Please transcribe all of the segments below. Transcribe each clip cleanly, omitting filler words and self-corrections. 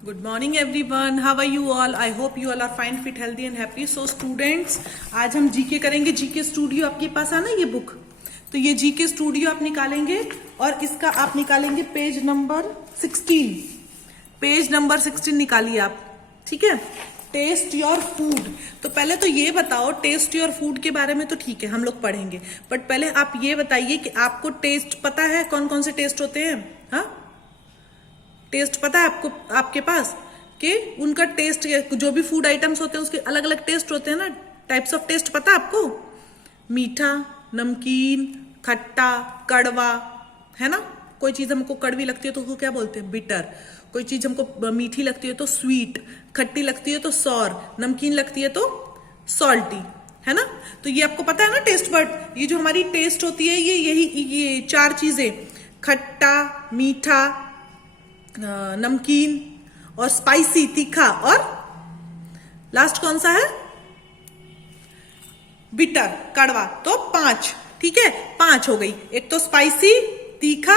Good morning everyone. How are you all? I hope you all are fine, fit, healthy and happy. So students, आज हम GK करेंगे. GK studio आपके पास है ना ये book, तो ये जीके स्टूडियो आप निकालेंगे और इसका आप निकालेंगे पेज नंबर 16. पेज नंबर 16 निकालिए आप. ठीक है. Taste your food. तो पहले तो ये बताओ, टेस्ट योर फूड के बारे में तो ठीक है हम लोग पढ़ेंगे, बट पहले आप ये बताइए कि आपको टेस्ट पता है कौन कौन से टेस्ट होते हैं. हाँ, टेस्ट पता है आपको, आपके पास कि उनका टेस्ट, जो भी फूड आइटम्स होते हैं उसके अलग अलग टेस्ट होते हैं ना. टाइप्स ऑफ टेस्ट पता है आपको? मीठा, नमकीन, खट्टा, कड़वा, है ना. कोई चीज हमको कड़वी लगती है तो उसको क्या बोलते हैं? बिटर. कोई चीज हमको मीठी लगती है तो स्वीट, खट्टी लगती है तो सॉर, नमकीन लगती है तो सॉल्टी, है ना. तो ये आपको पता है ना टेस्ट बड. ये जो हमारी टेस्ट होती है ये चार चीजें, खट्टा, मीठा, नमकीन और स्पाइसी, तीखा, और लास्ट कौन सा है? बिटर, कड़वा. तो 5. ठीक है, 5 हो गई. एक तो स्पाइसी, तीखा,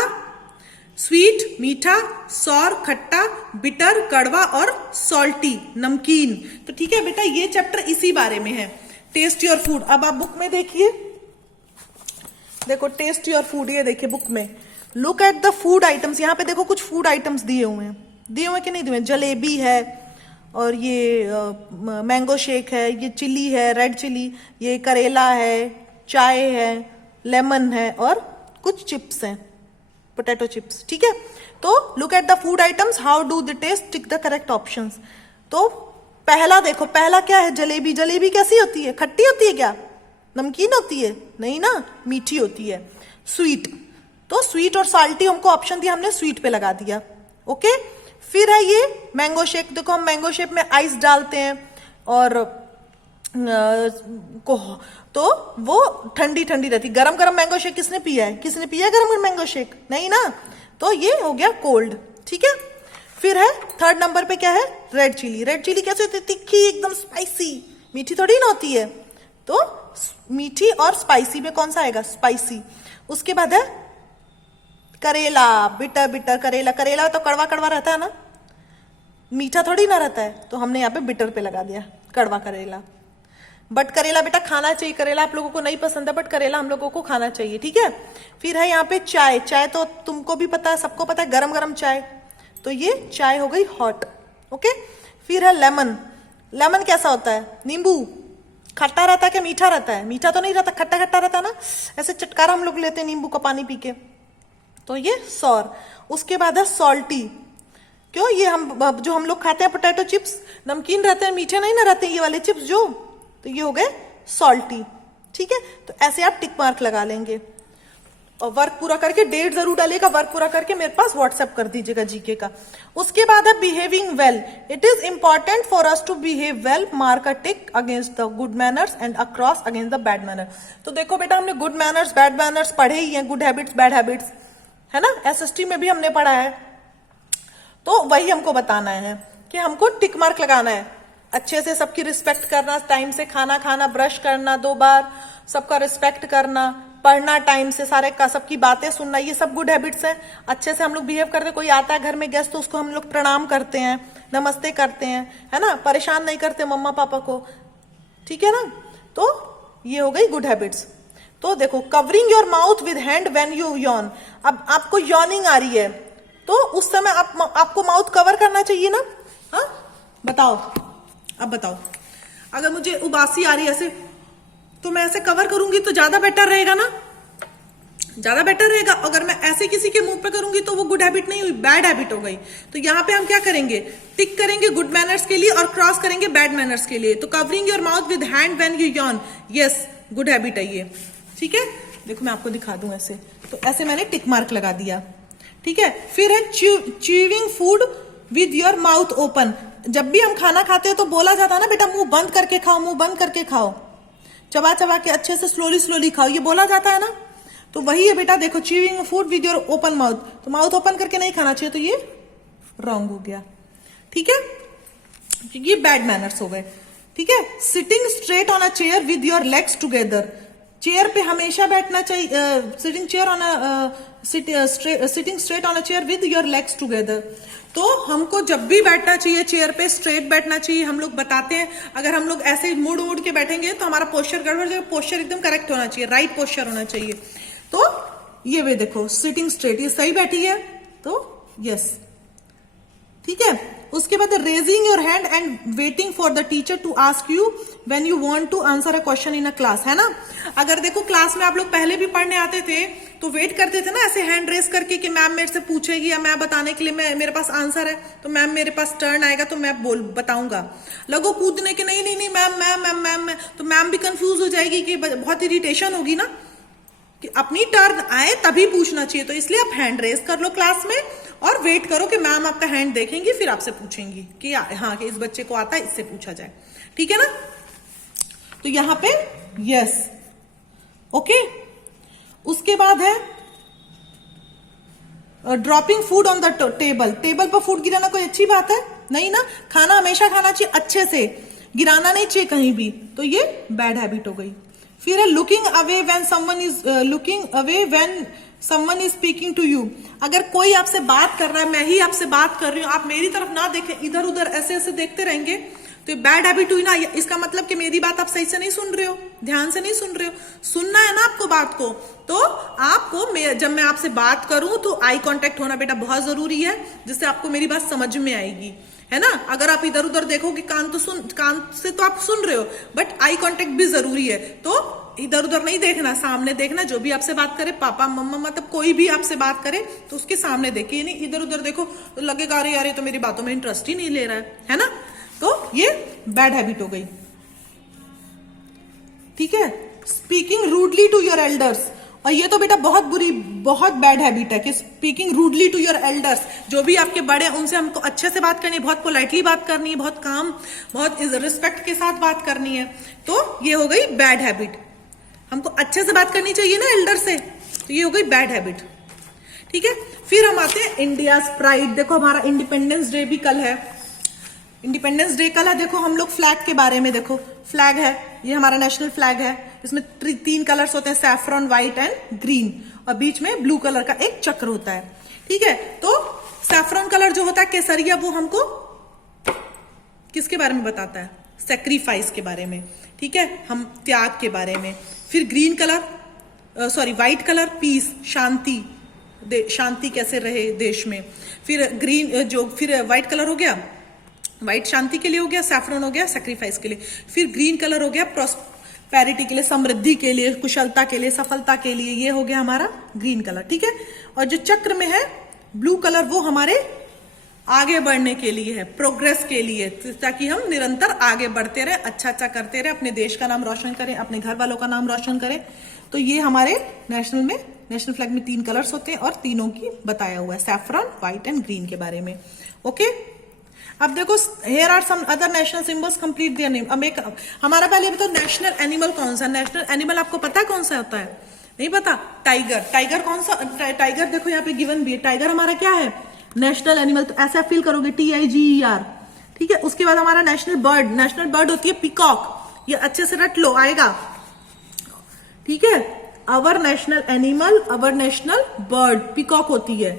स्वीट, मीठा, सॉर, खट्टा, बिटर, कड़वा और सॉल्टी, नमकीन. तो ठीक है बेटा, ये चैप्टर इसी बारे में है, टेस्ट योर फूड. अब आप बुक में देखिए, देखो टेस्ट योर फूड, ये देखिए बुक में. Look at the food items. यहाँ पे देखो कुछ फूड आइटम्स दिए हुए हैं. दिए हुए कि नहीं दिए हुए? जलेबी है, और ये मैंगो शेक है, ये चिली है, रेड चिली, ये करेला है, चाय है, लेमन है, और कुछ चिप्स हैं, पोटैटो चिप्स. ठीक है. तो look at the food items, how do the taste, tick the correct options. तो पहला देखो, पहला क्या है? जलेबी. जलेबी कैसी होती है? खट्टी होती है क्या? नमकीन होती है? नहीं ना, मीठी होती है. स्वीट. तो स्वीट और साल्टी हमको ऑप्शन दिया, हमने स्वीट पे लगा दिया. ओके. फिर है ये मैंगो शेक. देखो हम मैंगो शेक में आइस डालते हैं और तो वो ठंडी ठंडी रहती. गरम गरम मैंगो शेक किसने पिया है? किसने पिया है गरम गरम मैंगो शेक? नहीं ना. तो ये हो गया कोल्ड. ठीक है. फिर है थर्ड नंबर पे क्या है? Red chilli. रेड चिली कैसे होती है? तीखी, एकदम स्पाइसी. मीठी थोड़ी ना होती है. तो मीठी और स्पाइसी में कौन सा आएगा? स्पाइसी. उसके बाद है करेला. बिटर बिटर करेला. करेला तो कड़वा कड़वा रहता है ना, मीठा थोड़ी ना रहता है. तो हमने यहाँ पे बिटर पे लगा दिया, कड़वा करेला. बट करेला बेटा खाना चाहिए. करेला आप लोगों को नहीं पसंद है, बट करेला हम लोगों को खाना चाहिए. ठीक है. फिर है यहाँ पे चाय. चाय तो तुमको भी पता है, सबको पता है, गरम गरम चाय. तो ये चाय हो गई हॉट. ओके. फिर है लेमन. लेमन कैसा होता है? नींबू. खट्टा रहता है क्या मीठा रहता है? मीठा तो नहीं रहता, खट्टा खट्टा रहता है ना. ऐसे चटकारा हम लोग लेते हैं नींबू का पानी पी के. तो ये सॉर. उसके बाद है सॉल्टी. क्यों? ये जो हम लोग खाते हैं पोटैटो चिप्स, नमकीन रहते हैं, मीठे नहीं ना रहते ये वाले चिप्स जो. तो ये हो गए सॉल्टी. ठीक है. तो ऐसे आप टिक मार्क लगा लेंगे और वर्क पूरा करके डेट जरूर डालिएगा. वर्क पूरा करके मेरे पास व्हाट्सएप कर दीजिएगा जीके का. उसके बाद है behaving well. It is important for us to behave well. Mark a tick against the good manners and a cross against the bad manner. तो देखो बेटा, हमने गुड मैनर्स बैड मैनर्स पढ़े ही हैं. गुड हैबिट्स बैड हैबिट्स, है ना. SST में भी हमने पढ़ा है. तो वही हमको बताना है कि हमको टिक मार्क लगाना है. अच्छे से सबकी रिस्पेक्ट करना, टाइम से खाना खाना, ब्रश करना 2 बार, सबका रिस्पेक्ट करना, पढ़ना टाइम से, सारे का सबकी बातें सुनना, ये सब गुड हैबिट्स हैं. अच्छे से हम लोग बिहेव करते हैं. कोई आता है घर में गेस्ट तो उसको हम लोग प्रणाम करते हैं, नमस्ते करते हैं, है ना. परेशान नहीं करते मम्मा पापा को. ठीक है ना. तो ये हो गई गुड हैबिट्स. तो देखो, covering your mouth with hand when you Yon. अब आपको यॉर्निंग आ रही है तो उस समय आपको माउथ कवर करना चाहिए ना. हाँ बताओ, अब बताओ. अगर मुझे उबासी आ रही है ऐसे, तो मैं ऐसे कवर करूंगी तो ज्यादा बेटर रहेगा ना. ज्यादा बेटर रहेगा. अगर मैं ऐसे किसी के मुंह पे करूंगी तो वो गुड हैबिट नहीं हुई, बैड हैबिट हो गई. तो यहाँ पे हम क्या करेंगे? टिक करेंगे गुड मैनर्स के लिए और क्रॉस करेंगे बैड मैनर्स के लिए. तो covering your mouth with hand when you Yon, yes good habit है ये. ठीक है. देखो मैं आपको दिखा दूं ऐसे. तो ऐसे मैंने टिक मार्क लगा दिया. ठीक है. फिर है chewing food with your mouth open. जब भी हम खाना खाते हैं तो बोला जाता है ना बेटा, मुंह बंद करके खाओ, मुंह बंद करके खाओ, चबा चबा के अच्छे से स्लोली स्लोली खाओ, ये बोला जाता है ना. तो वही है बेटा. देखो, chewing food with your open mouth, तो माउथ ओपन करके नहीं खाना चाहिए. तो ये रॉन्ग हो गया. ठीक है. ये बैड मैनर्स हो गए. ठीक है. Sitting straight on a chair with your legs together. Chair पे हमेशा बैठना चाहिए, sitting chair on sitting straight on a chair with your legs together. तो हमको जब भी बैठना चाहिए चेयर पे स्ट्रेट बैठना चाहिए। हम लोग बताते हैं अगर हम लोग ऐसे मुड़ के बैठेंगे तो हमारा पोस्चर गड़बड़ जाएगा, पोस्चर एकदम करेक्ट होना चाहिए, राइट पोस्चर होना चाहिए। तो ये वे देखो सिटिंग स्ट्रेट, ये सही बैठी है तो यस, ठीक है। उसके बाद raising your hand and waiting for the teacher to ask you when you want to answer a question in a class, है ना। अगर देखो क्लास में आप लोग पहले भी पढ़ने आते थे तो वेट करते थे ना ऐसे हैंड रेस करके कि मैम मेरे से पूछेगी या मैं बताने के लिए मेरे पास आंसर है तो मैम मेरे पास टर्न आएगा तो मैं बताऊंगा। लगो कूदने के नहीं नहीं नहीं ma'am ma'am ma'am ma'am ma'am, तो मैम भी कंफ्यूज हो जाएगी कि बहुत इरिटेशन होगी ना, कि अपनी टर्न आए तभी पूछना चाहिए। तो इसलिए आप हैंड रेस कर लो क्लास में और वेट करो कि मैम आपका हैंड देखेंगी फिर आपसे पूछेंगी कि हाँ कि इस बच्चे को आता है इससे पूछा जाए, ठीक है ना। तो यहां पे यस, ओके। उसके बाद है dropping food on the table. Table पर फूड गिराना कोई अच्छी बात है नहीं ना, खाना हमेशा खाना चाहिए अच्छे से, गिराना नहीं चाहिए कहीं भी, तो ये बैड हैबिट हो गई। फिर है looking away when someone is speaking to you. अगर कोई आपसे बात कर रहा है, मैं ही आपसे बात कर रही हूं, आप मेरी तरफ ना देखें, इधर उधर ऐसे ऐसे देखते रहेंगे तो ये बैड हैबिट हुई ना। इसका मतलब कि मेरी बात आप सही से नहीं सुन रहे हो, ध्यान से नहीं सुन रहे हो। सुनना है ना आपको बात को, तो आपको जब मैं आपसे बात करूं तो आई कांटेक्ट होना बेटा बहुत जरूरी है, जिससे आपको मेरी बात समझ में आएगी, है ना। अगर आप इधर उधर देखोगे कान से तो आप सुन रहे हो, बट आई कांटेक्ट भी जरूरी है। तो इधर उधर नहीं देखना, सामने देखना। जो भी आपसे बात करे, पापा मम्मा मतलब कोई भी आपसे बात करे तो उसके सामने देखिए, नहीं इधर उधर देखो तो लगेगा अरे यार ये तो मेरी बातों में इंटरेस्ट ही नहीं ले रहा है ना। तो ये बैड हैबिट हो गई, ठीक है। Speaking rudely to your elders, और ये तो बेटा बहुत बैड हैबिट है कि speaking rudely to your elders. जो भी आपके बड़े हैं उनसे हमको अच्छे से बात करनी है, बहुत पोलाइटली बात करनी है, बहुत काम, बहुत रिस्पेक्ट के साथ बात करनी है। तो ये हो गई बैड हैबिट। हमको अच्छे से बात करनी चाहिए ना एल्डर से, तो ये हो गई बैड हैबिट, ठीक है। फिर हम आते हैं इंडियाज प्राइड। देखो हमारा इंडिपेंडेंस डे भी कल है, इंडिपेंडेंस डे कल है। देखो हम लोग फ्लैग के बारे में, देखो फ्लैग है, ये हमारा नेशनल फ्लैग है। इसमें 3 कलर्स होते हैं, सैफरन, व्हाइट एंड ग्रीन, और बीच में ब्लू कलर का एक चक्र होता है, ठीक है। तो सैफरन कलर जो होता है केसरिया, वो हमको किसके बारे में बताता है? सेक्रीफाइस के बारे में, ठीक है, हम त्याग के बारे में। फिर green colour white colour peace, शांति कैसे रहे देश में। फिर फिर व्हाइट कलर हो गया, व्हाइट शांति के लिए हो गया, सैफरन हो गया सैक्रिफाइस के लिए। फिर ग्रीन कलर हो गया प्रॉस्पेरिटी के लिए, समृद्धि के लिए, कुशलता के लिए, सफलता के लिए, ये हो गया हमारा ग्रीन कलर, ठीक है। और जो चक्र में है ब्लू कलर, वो हमारे आगे बढ़ने के लिए है, प्रोग्रेस के लिए, ताकि हम निरंतर आगे बढ़ते रहे, अच्छा करते रहे, अपने देश का नाम रोशन करें, अपने घर वालों का नाम रोशन करें। तो ये हमारे नेशनल फ्लैग में 3 कलर्स होते हैं और तीनों की बताया हुआ है, सैफरन, व्हाइट एंड ग्रीन के बारे में, ओके। अब देखो here are some other national symbols, complete their name. अब हमारा पहले तो नेशनल एनिमल कौन सा? नेशनल एनिमल आपको पता है कौन सा होता है? नहीं पता? टाइगर। टाइगर कौन सा? टाइगर देखो यहाँ पे गिवन भी है, टाइगर हमारा क्या है? National animal. तो ऐसे आप फील करोगे TIGER, ठीक है। उसके बाद हमारा नेशनल बर्ड होती है पीकॉक, ये अच्छे से रट लो, आएगा, ठीक है। Our national animal, our national bird, peacock होती है,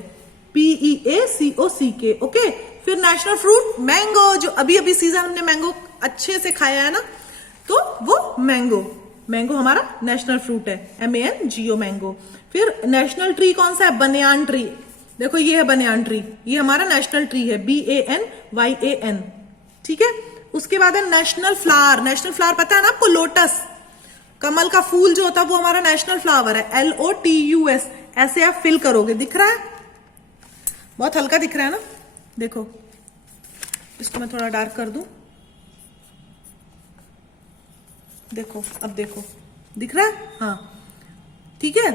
PEACOCK, ओके। फिर नेशनल फ्रूट मैंगो, जो अभी सीजन हमने मैंगो अच्छे से खाया है ना, तो वो मैंगो हमारा नेशनल फ्रूट है, MANGO मैंगो। फिर नेशनल ट्री कौन सा है? बनियान ट्री, देखो ये है बनियान ट्री, ये हमारा नेशनल ट्री है, BANYAN, ठीक है। उसके बाद है नेशनल फ्लावर पता है ना आपको? लोटस, कमल का फूल जो होता है वो हमारा नेशनल फ्लावर है, LOTUS। ऐसे आप फिल करोगे, दिख रहा है? बहुत हल्का दिख रहा है ना, देखो इसको मैं थोड़ा डार्क कर दूं, देखो अब देखो दिख रहा है, हाँ, ठीक है।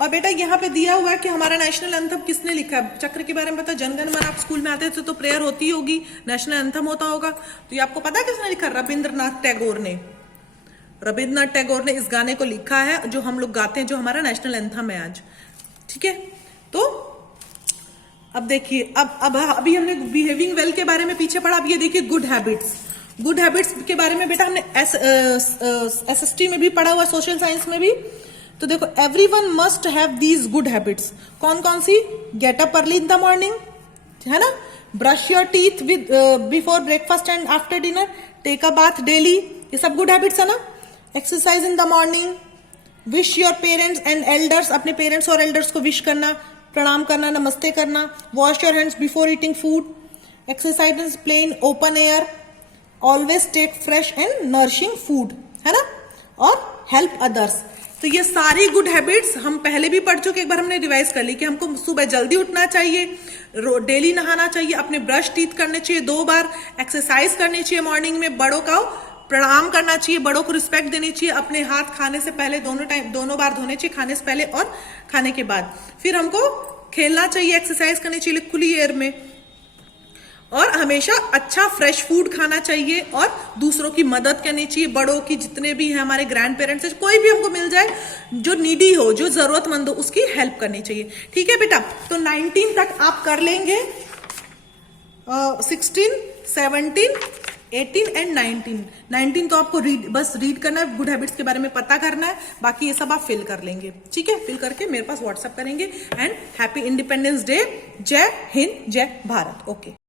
और बेटा यहाँ पे दिया हुआ है कि हमारा नेशनल एंथम किसने लिखा है। चक्र के बारे में पता, जनगण मन, आप स्कूल में आते थे तो प्रेयर होती होगी, नेशनल एंथम होता होगा, तो ये आपको पता है किसने लिखा? रविंद्रनाथ टैगोर ने इस गाने को लिखा है जो हम लोग गाते हैं, जो हमारा नेशनल एंथम है आज, ठीक है। तो अब देखिए, अभी हमने बिहेविंग वेल के बारे में पीछे पढ़ा, अब ये देखिए गुड गुड हैबिट्स के बारे में बेटा हमने SST में भी पढ़ा हुआ, सोशल साइंस में भी। तो देखो, everyone must have these good habits. कौन कौन सी? Get up early in the morning, है ना, brush your teeth with before breakfast and after dinner, take a bath daily, ये सब गुड हैबिट्स है ना। Exercise in the morning, wish your parents and elders, अपने पेरेंट्स और elders को wish करना, प्रणाम करना, नमस्ते करना, wash your hands before eating food, exercise play in open air, always take fresh and nourishing food, है ना, और हेल्प अदर्स। तो ये सारी गुड हैबिट्स हम पहले भी पढ़ चुके, एक बार हमने रिवाइज कर ली कि हमको सुबह जल्दी उठना चाहिए, डेली नहाना चाहिए, अपने ब्रश टीथ करने चाहिए 2 बार, एक्सरसाइज करनी चाहिए मॉर्निंग में, बड़ों का प्रणाम करना चाहिए, बड़ों को रिस्पेक्ट देनी चाहिए, अपने हाथ खाने से पहले दोनों बार धोने चाहिए, खाने से पहले और खाने के बाद। फिर हमको खेलना चाहिए, एक्सरसाइज करनी चाहिए खुली एयर में, और हमेशा अच्छा फ्रेश फूड खाना चाहिए, और दूसरों की मदद करनी चाहिए, बड़ों की, जितने भी हैं हमारे ग्रैंड पेरेंट्स, कोई भी हमको मिल जाए जो नीडी हो, जो जरूरतमंद हो, उसकी हेल्प करनी चाहिए। ठीक है बेटा, तो 19 तक आप कर लेंगे, 16, 17, 18 एंड 19 तो आपको बस रीड करना है, गुड हैबिट्स के बारे में पता करना है, बाकी ये सब आप फिल कर लेंगे। ठीक है, फिल करके मेरे पास व्हाट्सएप करेंगे। And happy independence day. जय हिंद, जय भारत। ओके।